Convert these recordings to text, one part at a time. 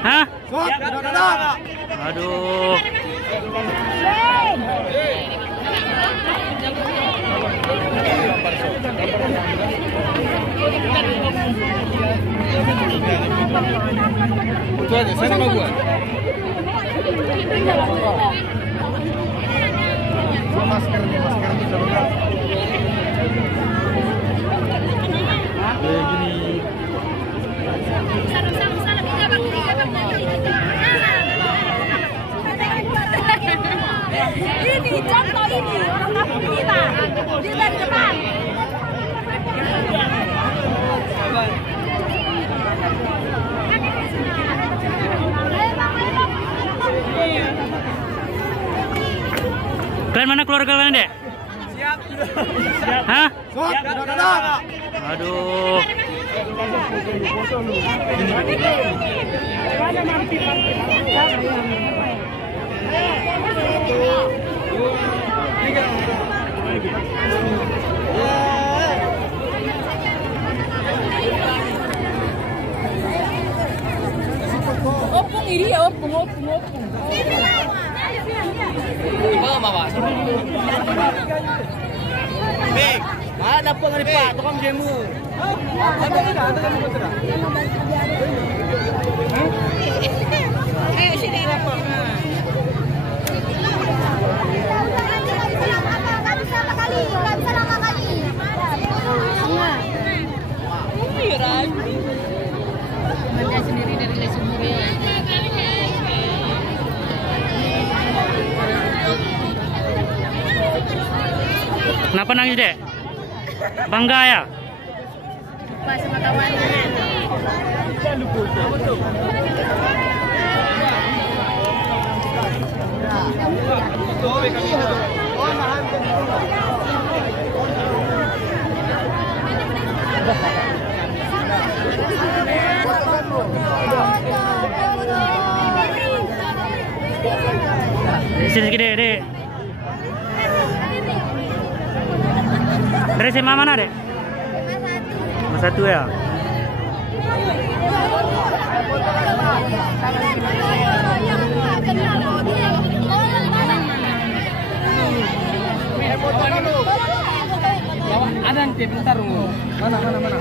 Hah? Siap. Aduh. Itu aja, saya sama gua. Masker itu sebenarnya. Gini. Ini contoh ini orang kampung kita di depan. Kalian mana keluarga kalian, Dek? Siap. Hah? Siap. Aduh. Opung ini ya, opung. Big, ada pengeripat tukang jemu. Ada. Ayo sini lapor. Nggak bisa lama kali. Benda sendiri dari Lesumur ya. Kenapa nangis, Dek? Bangga ya? Pas sama kawannya. Sini sedikit, Dek. Dari SMA mana, Dek? Kelas 1 ya? Ada nanti bentar mana.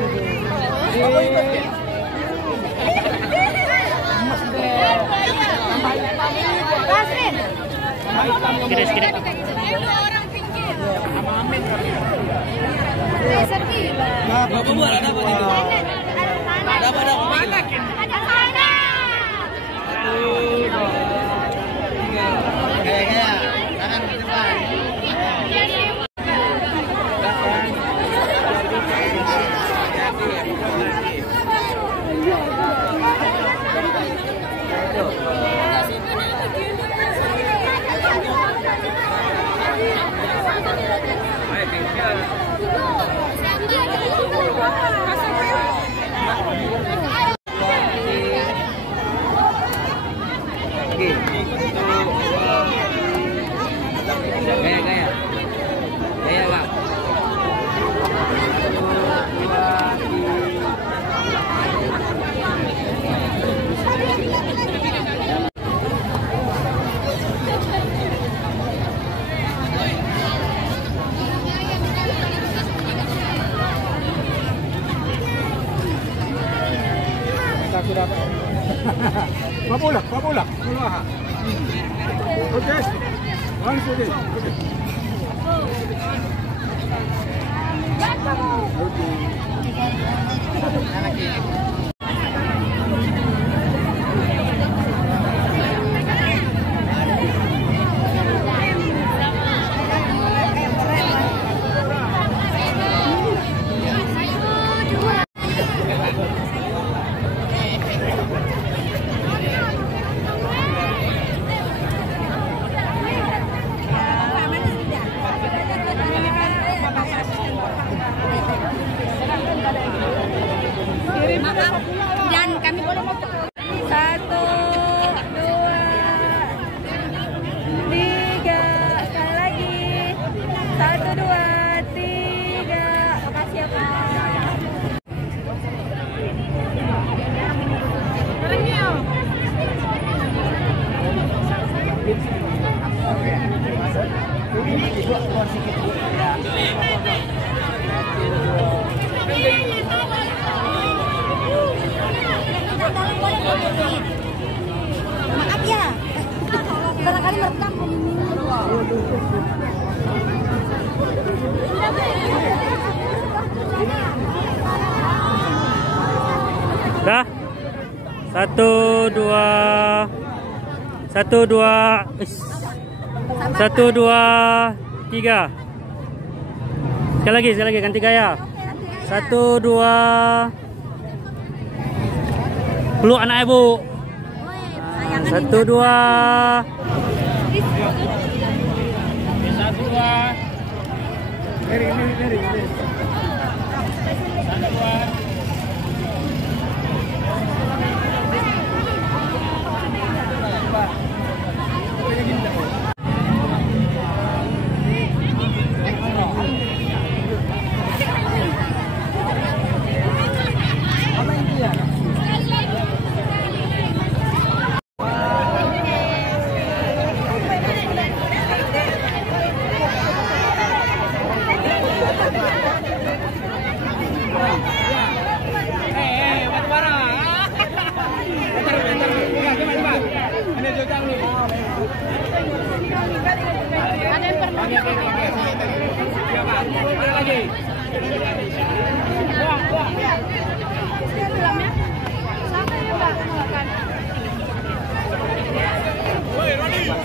Sedikit. Orang pinggir. Sama Amin. Gaya, Bang. Pabola. Okay. One second. Maaf ya. Barangkali merekam. Dah. 1 2 1 2 1 2 3. Sekali lagi ganti gaya. 1 2. Peluk anak ibu. 1 2. 1 2. Mary. 1 2.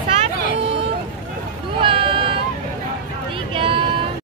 Saya